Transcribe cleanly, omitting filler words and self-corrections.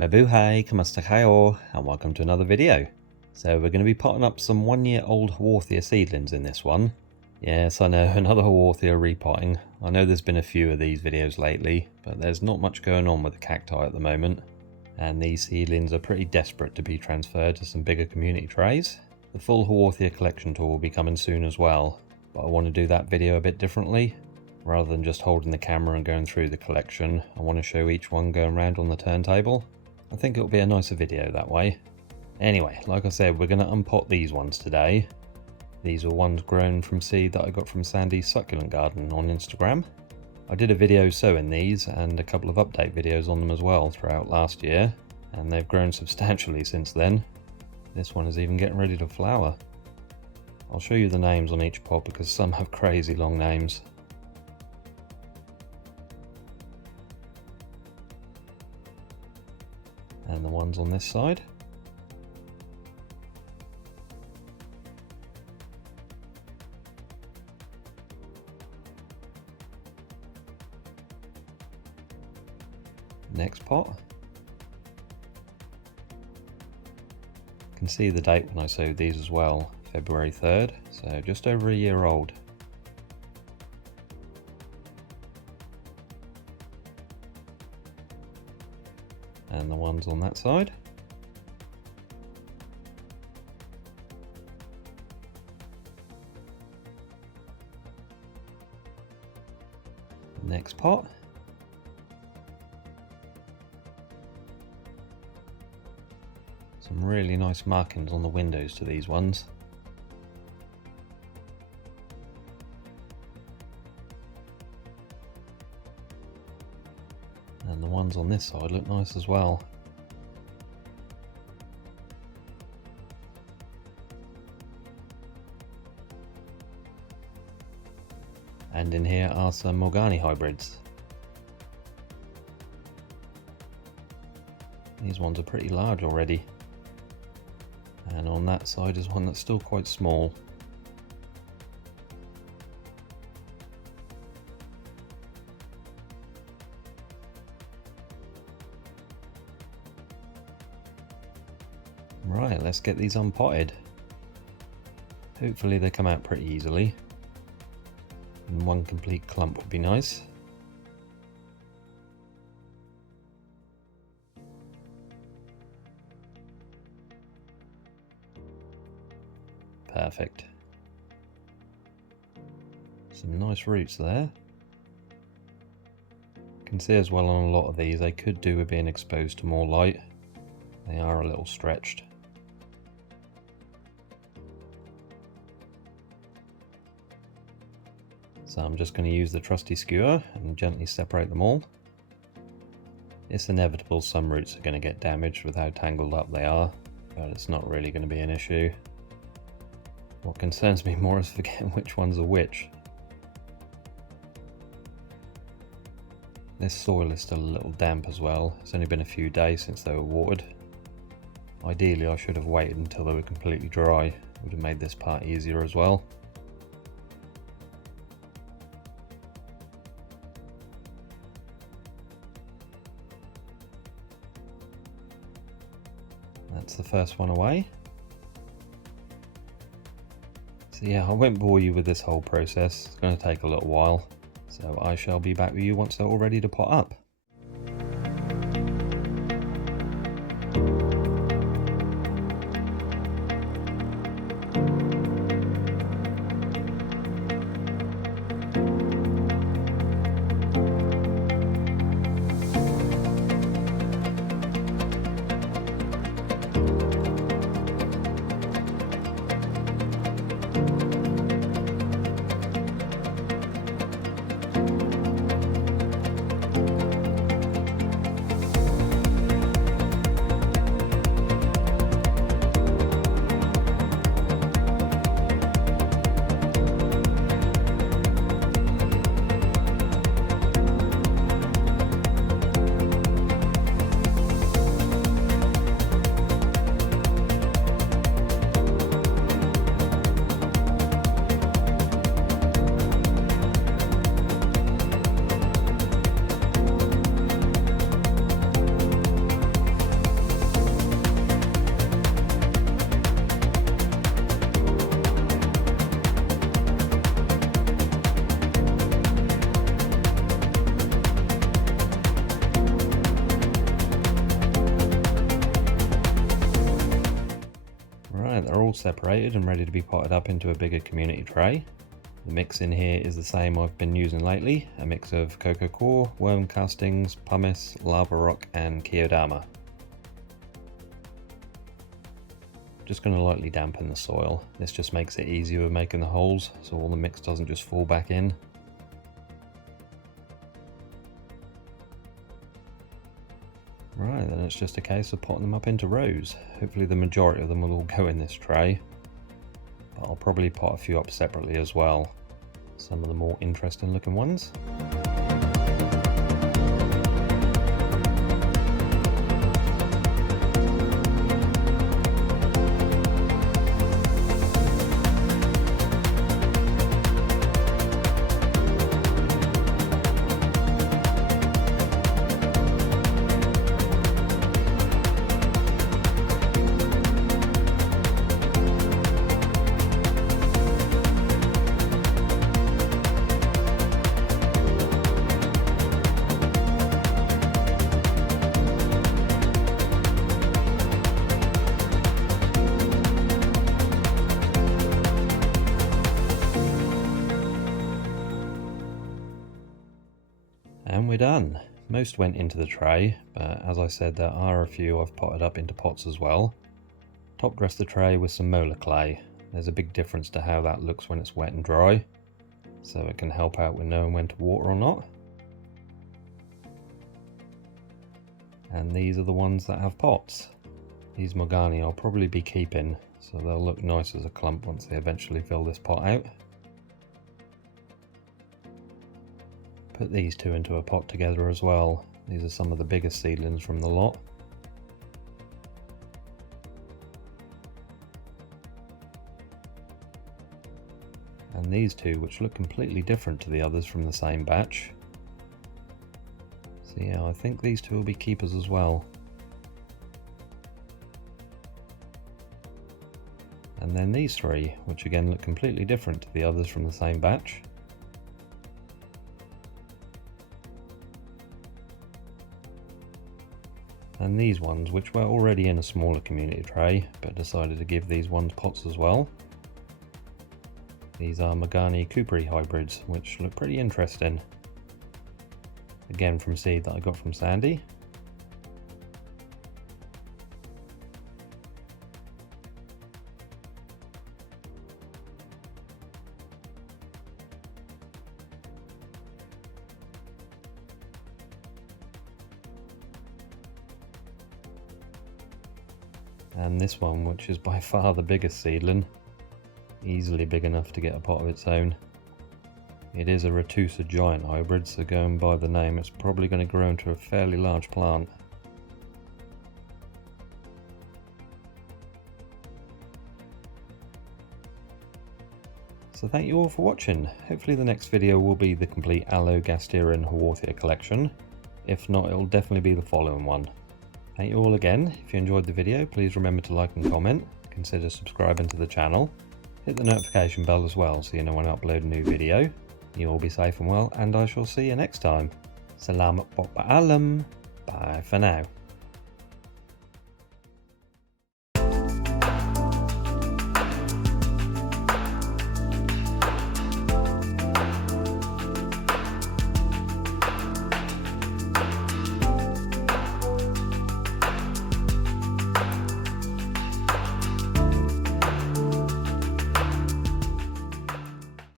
Mabuhay, kamusta kayo, and welcome to another video. So we're going to be potting up some 1-year-old Haworthia seedlings in this one. Yes, I know, another Haworthia repotting. I know there's been a few of these videos lately, but there's not much going on with the cacti at the moment. And these seedlings are pretty desperate to be transferred to some bigger community trays. The full Haworthia collection tour will be coming soon as well, but I want to do that video a bit differently. Rather than just holding the camera and going through the collection, I want to show each one going around on the turntable. I think it'll be a nicer video that way. Anyway, like I said, we're going to unpot these ones today. These are ones grown from seed that I got from Sandy's succulent garden on Instagram. I did a video sowing these and a couple of update videos on them as well throughout last year, and they've grown substantially since then. This one is even getting ready to flower. I'll show you the names on each pot because some have crazy long names. And the ones on this side. Next pot. You can see the date when I sowed these as well, February 3rd, so just over a year old. And the ones on that side. Next pot. Some really nice markings on the windows to these ones. And the ones on this side look nice as well. And in here are some Morgani hybrids. These ones are pretty large already. And on that side is one that's still quite small. Right, let's get these unpotted. Hopefully they come out pretty easily. And one complete clump would be nice. Perfect. Some nice roots there. You can see as well on a lot of these they could do with being exposed to more light. They are a little stretched. So I'm just going to use the trusty skewer and gently separate them all. It's inevitable some roots are going to get damaged with how tangled up they are, but it's not really going to be an issue. What concerns me more is forgetting which ones are which. This soil is still a little damp as well. It's only been a few days since they were watered. Ideally I should have waited until they were completely dry. It would have made this part easier as well. That's the first one away. So yeah, I won't bore you with this whole process. It's going to take a little while. So I shall be back with you once they're all ready to pot up. all separated and ready to be potted up into a bigger community tray. The mix in here is the same I've been using lately, a mix of cocoa core, worm castings, pumice, lava rock and Keodama. Just going to lightly dampen the soil. This just makes it easier with making the holes so all the mix doesn't just fall back in. Right, then it's just a case of potting them up into rows. Hopefully the majority of them will all go in this tray, but I'll probably pot a few up separately as well, some of the more interesting looking ones. And we're done. Most went into the tray, but as I said, there are a few I've potted up into pots as well. Top dress the tray with some molar clay. There's a big difference to how that looks when it's wet and dry, so it can help out with knowing when to water or not. And these are the ones that have pots. These Morgani I'll probably be keeping, so they'll look nice as a clump once they eventually fill this pot out. Put these two into a pot together as well. These are some of the biggest seedlings from the lot. And these two, which look completely different to the others from the same batch. So yeah, I think these two will be keepers as well. And then these three, which again look completely different to the others from the same batch. And these ones, which were already in a smaller community tray, but decided to give these ones pots as well. These are Morgani Cooperi hybrids, which look pretty interesting. Again from seed that I got from Sandy. And this one, which is by far the biggest seedling, easily big enough to get a pot of its own. It is a Retusa giant hybrid, so going by the name, it's probably going to grow into a fairly large plant. So thank you all for watching. Hopefully the next video will be the complete Aloe, Gasteria and Haworthia collection. If not, it will definitely be the following one. Thank you all again. If you enjoyed the video, please remember to like and comment. Consider subscribing to the channel. Hit the notification bell as well so you know when I upload a new video. You all be safe and well, and I shall see you next time. Salamat po paalam. Bye for now.